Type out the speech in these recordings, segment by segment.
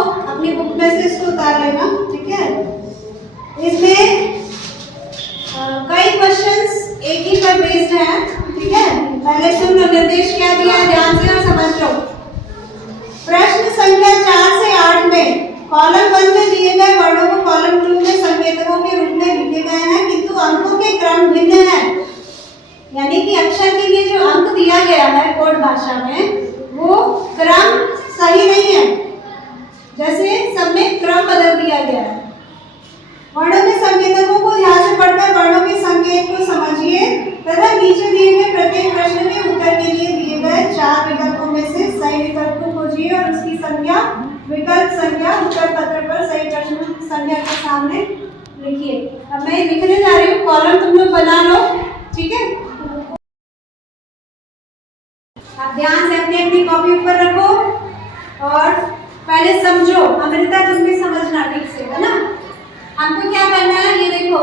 अपनी बुक में से इसको उतार लेना, ठीक है। इसमें कई क्वेश्चंस एक ही पर बेस्ड हैं, ठीक है। पहले सुन लो, निर्देश क्या दिया है ध्यान से और समझ लो। प्रश्न संख्या 4 से 8 में कॉलम 1 में दिए गए वर्णों को कॉलम 2 में संकेतकों के रूप में लिखे गए हैं, किंतु अंकों के क्रम भिन्न है। यानी कि अक्षर के लिए जो अंक दिया गया है कोड भाषा में, वो क्रम सही नहीं है, जैसे सब में क्रम बदल दिया गया है। वर्णों के संकेतकों को ध्यान से पढ़कर वर्णों के संकेत को समझिए तथा नीचे दिए गए प्रत्येक प्रश्न के उत्तर के लिए दिए गए 4 विकल्पों में से सही विकल्प को खोजिए और उसकी संख्या, विकल्प संख्या उत्तर पत्र पर सही प्रश्न संख्या के सामने लिखिए। अब मैं लिखने जा रही हूँ, कॉलम तुम लोग बना लो, ठीक है। आप ध्यान से अपनी अपनी कॉपी ऊपर रखो और पहले समझो। अमृता तुम भी समझना ठीक से, है ना। हमको क्या करना है, ये देखो,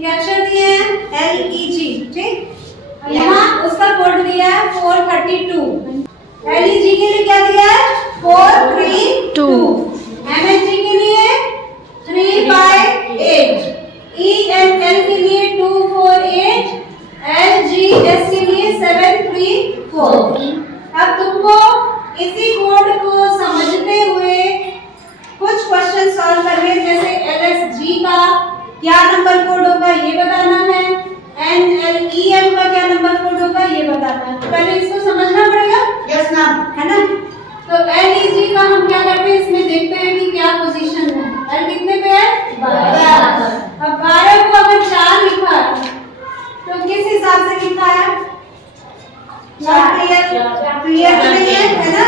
ये अक्षर दिए हैं LEG, ठीक। यहाँ उसका कोड दिया है 432। LEG के लिए क्या दिया है 432। MHG के लिए 358। EML के लिए 248। LGS के लिए 734। अब तुमको इसी कोड को समझते हुए कुछ क्वेश्चन सॉल्व करने, जैसे LSG का क्या नंबर कोड होगा ये बताना है, NLEM का क्या नंबर कोड होगा ये बताना है। तो पहले इसको समझना पड़ेगा। यस मैम, है ना। तो LEG का हम क्या करते हैं, इसमें देखते हैं कि क्या पोजीशन है। L कितने पे है 12। अब 12 को अगर 4 लिखा है तो किस हिसाब से लिखा है, क्लियर नहीं है ना।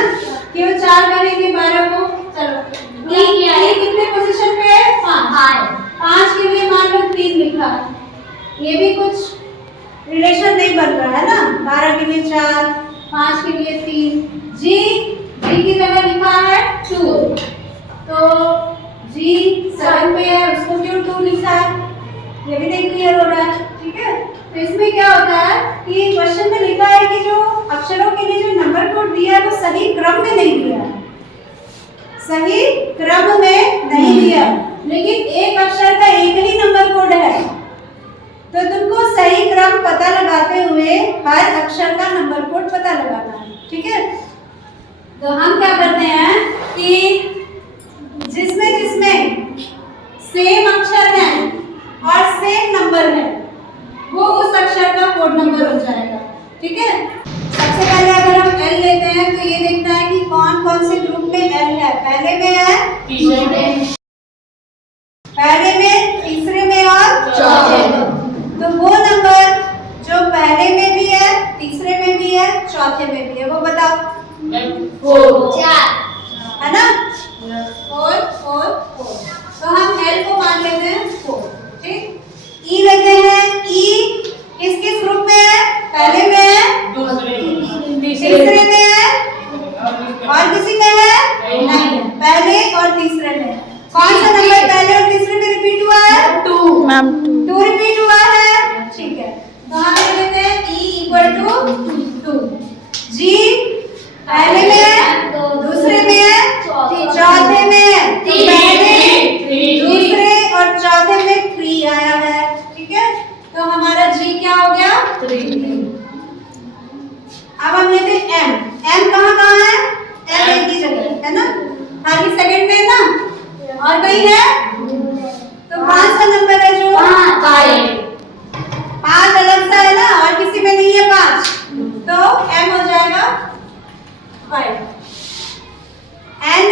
क्यों 4 करेंगे 12 को, चलो ये कितने पोजीशन पे है 5 के लिए मान लो 3 लिखा है, ये भी कुछ रिलेशन नहीं बन रहा है ना। 12 के लिए 4, 5 के लिए 3। जी की जगह लिखा है 2, तो जी 7 पे है, उसको क्यों 2 लिखा है, ये भी नहीं क्लियर हो रहा है, ठीक है। तो इसमें क्या होता है कि क्वेश्चन में लिखा है कि जो अक्षरों के लिए जो नंबर कोड दिया है वो सही क्रम में नहीं दिया है, सही क्रम में नहीं दिया, लेकिन एक अक्षर का एक ही नंबर कोड है। तो तुमको सही क्रम पता लगाते हुए हर अक्षर का नंबर कोड पता लगाना है, ठीक है। तो हम क्या करते हैं कि जिसमें सेम अक्षर है और सेम नंबर है वो उस अक्षर का कोड नंबर हो जाएगा, ठीक है। सबसे पहले अगर हम L लेते हैं तो ये देखना है कि कौन कौन से ग्रुप में L है। पहले में है, तीसरे में, पहले में, तीसरे में और चौथे में। तो वो नंबर जो पहले में भी है, तीसरे में भी है, चौथे में भी है, वो बताओ। 4 है ना, 4 4 4। तो हम L को मान लेते हैं 4, ठीक। E लेते हैं, E किस किस ग्रुप में है, पहले में है, तीसरे में है और किसी में है नहीं, पहले और तीसरे में। कौन सा नंबर पहले और तीसरे में रिपीट हुआ है, 2 मैम, 2 रिपीट हुआ है, ठीक है। तो हम लेते हैं E = 2। G पहले में है, दूसरे में है, चौथे में है, पहले, दूसरे और चौथे में 3 आया है, ठीक है। तो हमारा G क्या हो गया 3। अब हम लेते हैं M। M कहाँ है, M एक ही जगह है ना, खाली सेकंड में ना, और कहीं है। तो 5 का नंबर है जो 5 अलग सा है ना और किसी में नहीं है 5, तो M हो जाएगा 5। N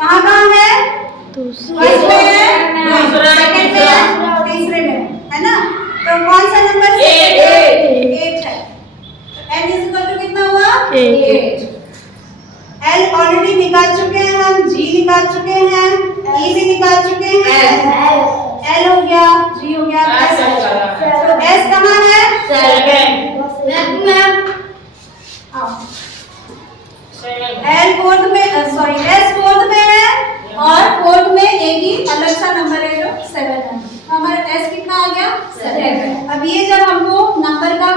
कहाँ है, फर्स्ट में है, सेकंड में है, तीसरे में है ना। तो कौन सा नंबर 8 है। N = कितना हुआ 8। L ऑलरेडी निकाल चुके हैं हम, G निकाल चुके हैं, E भी निकाल चुके हैं, L हो गया, G हो गया, तो S कहाँ है 7। L फोर्थ में, सॉरी S फोर्थ में है और फोर्थ में एक ही अलग सा नंबर है जो 7 है। तो हमारा S कितना आ गया 7। अब ये जब हमको नंबर का,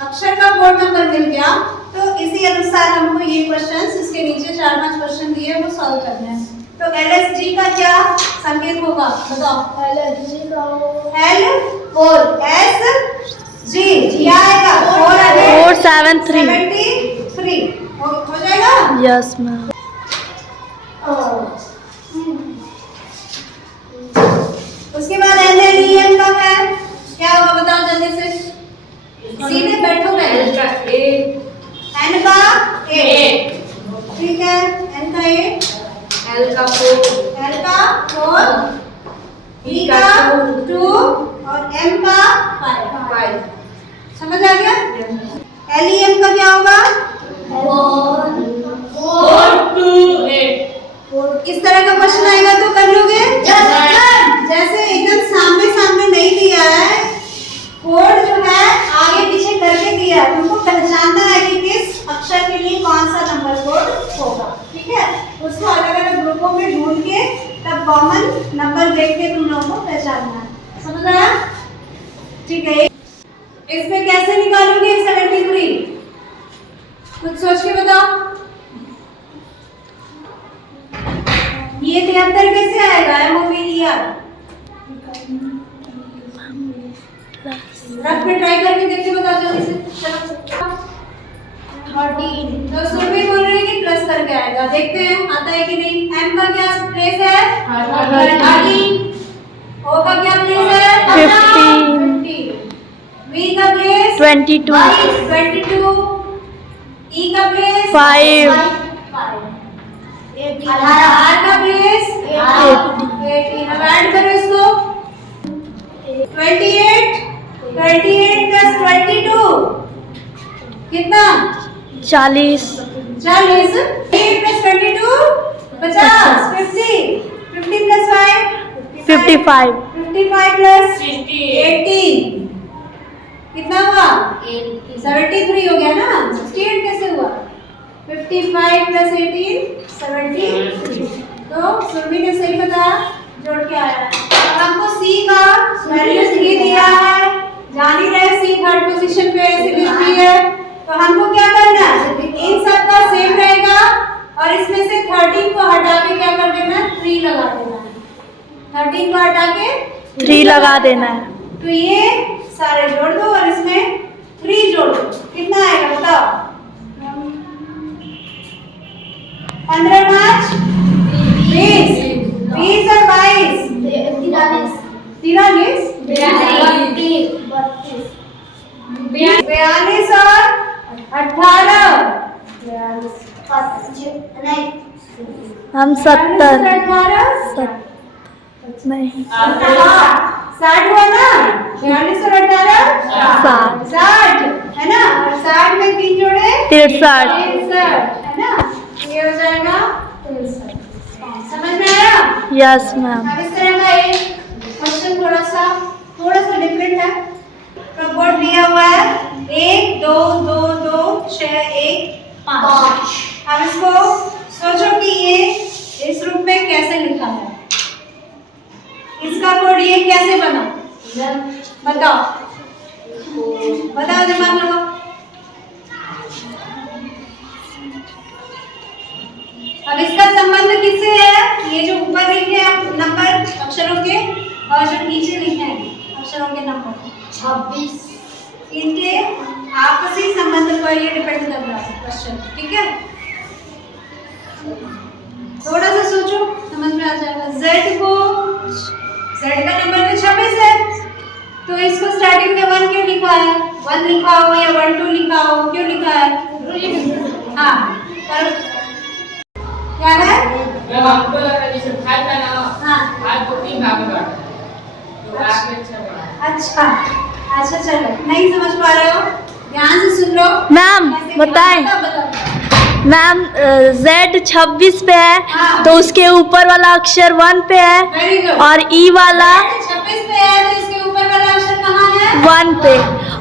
अक्षर का कोड नंबर मिल गया तो इसी अनुसार हमको ये क्वेश्चंस, इसके नीचे 4-5 क्वेश्चन दिए वो सॉल्व करने हैं। तो LSG का क्या संकेत होगा बताओ? LSG का L 4 SG क्या आएगा? 473 हो जाएगा? Yes ma'am. उसके बाद NaNeM का है क्या होगा बताओ जल्दी से? सीधे बैठोगे। N का 8 ठीक है, N का 8 L का 4 E का 2 और M का 5 समझ आ गया? LEM का क्या होगा? 4 2 8। इस तरह का क्वेश्चन आएगा तो कर लोगे? जैसे एकदम सामने सामने नहीं दिया है, कोड जो है आगे पीछे करके दिया है, तुमको पहचानना है कि किस अक्षर के लिए कौन सा नंबर कोड होगा, ठीक है? उसको अलग अलग ग्रुपों में ढूंढ के तब कॉमन नंबर देख के तुम लोगों को पहचानना है, समझ आया? ठीक है, इसमें कैसे निकालोगे 73? कुछ सोच के बताओ। ये 73 कैसे आएगा? MOVER रफ में ट्राई करके देखिए, बताओ जल्दी से। चलो 13 तो सुरभि बोल रही है कि प्लस करके आएगा, देखते हैं आता है कि नहीं। M का क्या प्लेस है? 13। O का क्या प्लेस है? 15। V का प्लेस 22। 22। E का प्लेस 5। R का प्लेस 18। अब ऐड करो इसको 28 प्लस 22 कितना? 40। 40 8 प्लस 22 50 50 50 प्लस 5 55। 55 प्लस 18 कितना हुआ? 73 हो गया ना। 68 कैसे हुआ? 55 प्लस 18 73। तो सुरभि ने सही बताया, जोड़ के आया। हमको C का वैल्यू 3 दिया है, जान ही रहे C थर्ड पोजीशन पे ऐसे लिख दी है, तो हमको क्या करना है? इन सब का सेम रहेगा और इसमें से 13 को हटा के क्या कर देना है? 3 लगा देना है। 13 को हटा के 3 लगा देना है। तो ये सारे जोड़ दो और इसमें 3 जोड़ दो, कितना आएगा बताओ? 15 5 20 20 और 22 43 42 और 18 हम 70 नहीं 60 हुआ ना। 42 और 18 60 है ना, और 60 में 3 जोड़े 63 है ना, ये हो जाएगा 63। समझ में आया? Yes ma'am. अब इस तरह का एक क्वेश्चन थोड़ा सा डिफरेंट है। कपबोर्ड दिया हुआ है 1 2 2 2 6 1 5। अब इसको सोचो कि ये इस रूप में कैसे लिखा है, इसका कोड ये कैसे बना? बताओ बताओ, दिमाग लगाओ। अब इसका संबंध किससे है? ये जो ऊपर लिखे हैं नंबर अक्षरों के और जो नीचे लिखे हैं अक्षरों के नंबर 26, इनके आपसी संबंध पर ये डिपेंड कर रहा है क्वेश्चन, ठीक है? थोड़ा सा सोचो, समझ में आ जाएगा। Z का नंबर तो 26 है, तो इसको स्टार्टिंग में 1 क्यों लिखा है? 1 लिखा हो या 1 2 लिखा हो, क्यों लिखा है? हाँ, पर क्या है? हमको लगा जैसे 5 का ना, हाँ 5 को 3 भाग में बांट तो आगे अच्छा बना। अच्छा चलो, नहीं समझ पा रहे हो, ध्यान से सुन लो मैम बताएं। मैम Z 26 पे है, हाँ। तो उसके ऊपर वाला अक्षर 1 पे है, वेरी गुड। और E वाला 26 पे है तो इसके ऊपर वाला अक्षर कहाँ है? 1 पे,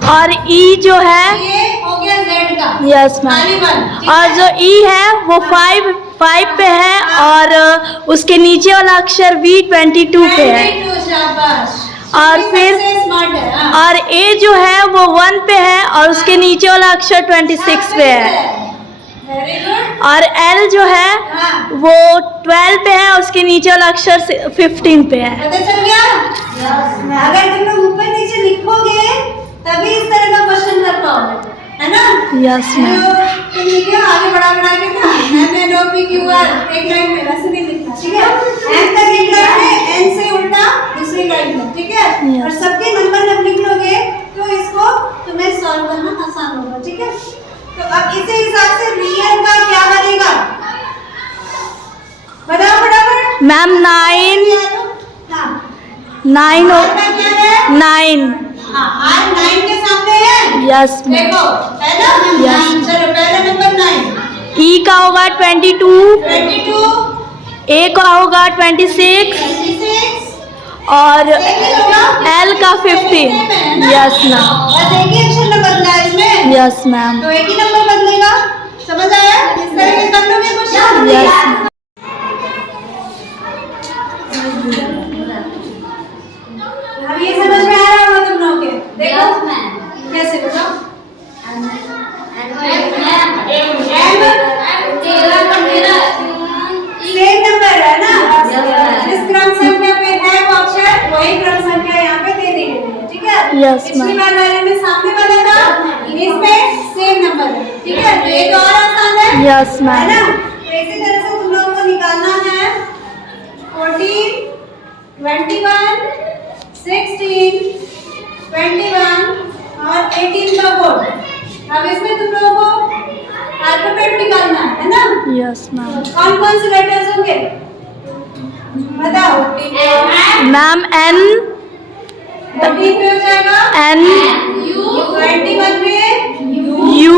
और E जो है ये हो गया Z का। यस खाली मैम, 1, ठीक और है? जो E है वो 5 पे है, और उसके नीचे वाला अक्षर V 22 पे है, 22, शाबाश। और फिर स्मार्ट है, हाँ। और A जो है वो 1 पे है, और उसके नीचे वाला अक्षर 26 पे है, वेरी गुड। और एल जो है हाँ वो 12 पे है, उसके नीचे वाला अक्षर 15 पे है। पता चल गया। अगर तुम लोग ऊपर नीचे लिखोगे तभी इस तरह का क्वेश्चन कर पाओगे, है ना? Yes ma'am. तुम लिखो आगे बढ़ा के ना MNOPQR एक लाइन में वैसे नहीं लिखना, ठीक है? M तक एक लाइन में, N से उल्टा दूसरी लाइन में, ठीक है? Yes. और सबके नंबर जब लिख लोगे तो इसको तुम्हें सॉल्व करना आसान होगा, ठीक है? तो अब इसी हिसाब से रियल का क्या बनेगा? बताओ फटाफट। मैम 9 हाँ 9 R का क्या है? 9। हाँ R 9 के सामने है। Yes ma'am. देखो है ना? Yes. 9 चलो पहला नंबर 9। ई का होगा 22, 22 ए का होगा 26 26 और सेम ही होगा। एल का 50। Yes ma'am. बस एक ही अक्षर न बदला है इसमें, यस मैम। तो एक ही नंबर बदलेगा। समझ आया? इस तरह से कर लोगे क्वेश्चन। यस। अब ये समझ में आ रहा होगा तुम लोगों के? देखो कैसे बताओ? सेम नंबर है ना? जिस क्रम संख्या पे है वो अक्षर वही क्रम संख्या यहाँ पे दे दी गई है, ठीक है? Yes, पिछली ma'am. बार वाले में सामने वाला था, इसमें सेम नंबर है, ठीक है? तो ये तो और आसान है, यस है मैम। ना? तो इसी तरह से तुम लोगों को निकालना है 14, 21, 16, 21 और 18 का कोड। अब इसमें तुम लोगों को अल्फाबेट निकालना है ना? Yes ma'am. कौन कौन से लेटर्स होंगे बताओ? मैम एन 14 पे हो जाएगा एन U, 21 में यू